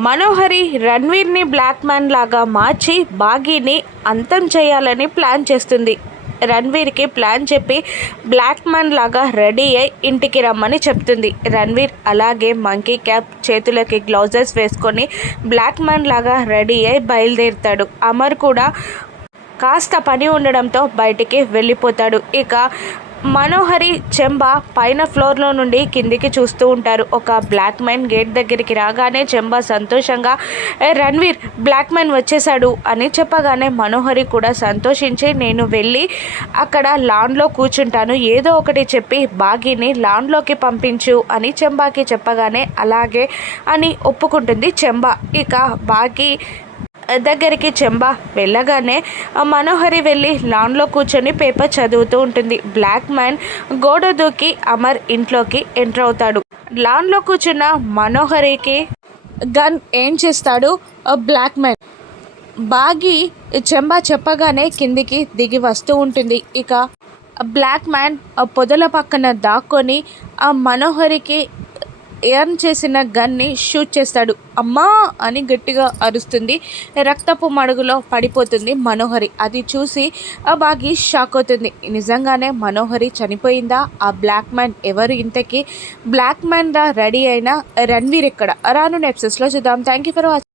మనోహరి రణ్వీర్ని black man లాగా మార్చి బాగీని అంతం చేయాలని ప్లాన్ చేస్తుంది. రణ్వీర్కి ప్లాన్ చెప్పి బ్లాక్ మ్యాన్ లాగా రెడీ అయి ఇంటికి రమ్మని చెప్తుంది. రణ్వీర్ అలాగే మంకీ క్యాప్, చేతులకి గ్లౌజెస్ వేసుకొని బ్లాక్ మ్యాన్ లాగా రెడీ అయి బయలుదేరుతాడు. అమర్ కూడా కాస్త పని ఉండడంతో బయటికి వెళ్ళిపోతాడు. ఇక మనోహరి, చెంబ పైన ఫ్లోర్లో నుండి కిందికి చూస్తూ ఉంటారు. ఒక బ్లాక్ మ్యాన్ గేట్ దగ్గరికి రాగానే చెంబ సంతోషంగా రణ్వీర్ బ్లాక్ మ్యాన్ వచ్చేసాడు అని చెప్పగానే మనోహరి కూడా సంతోషించి నేను వెళ్ళి అక్కడ లాన్లో కూర్చుంటాను, ఏదో ఒకటి చెప్పి బాగీని లాన్లోకి పంపించు అని చెంబాకి చెప్పగానే అలాగే అని ఒప్పుకుంటుంది చెంబ. ఇక బాగీ దగ్గరికి చెంబ వెళ్ళగానే మనోహరి వెళ్ళి లాన్లో కూర్చొని పేపర్ చదువుతూ ఉంటుంది. బ్లాక్ మ్యాన్ గోడ దూకి అమర్ ఇంట్లోకి ఎంటర్ అవుతాడు. లాన్లో కూర్చున్న మనోహరికి గన్ ఏం చేస్తాడు బ్లాక్ మ్యాన్. బాగి చెంబ చెప్పగానే కిందికి దిగి వస్తూ ఉంటుంది. ఇక బ్లాక్ మ్యాన్ పొదల పక్కన దాక్కొని ఆ మనోహరికి ఎర్న్ చేసిన గన్ని షూట్ చేస్తాడు. అమ్మా అని గట్టిగా అరుస్తుంది. రక్తపు మడుగులో పడిపోతుంది మనోహరి. అది చూసి ఆ బాగి షాక్ అవుతుంది. నిజంగానే మనోహరి చనిపోయిందా? ఆ బ్లాక్ మ్యాన్ ఎవరు? ఇంతకీ బ్లాక్ మ్యాన్ రా రెడీ అయిన రణ్వీర్ ఎక్కడ? రాను ఎపిసోడ్స్లో చూద్దాం. Thank you for watching.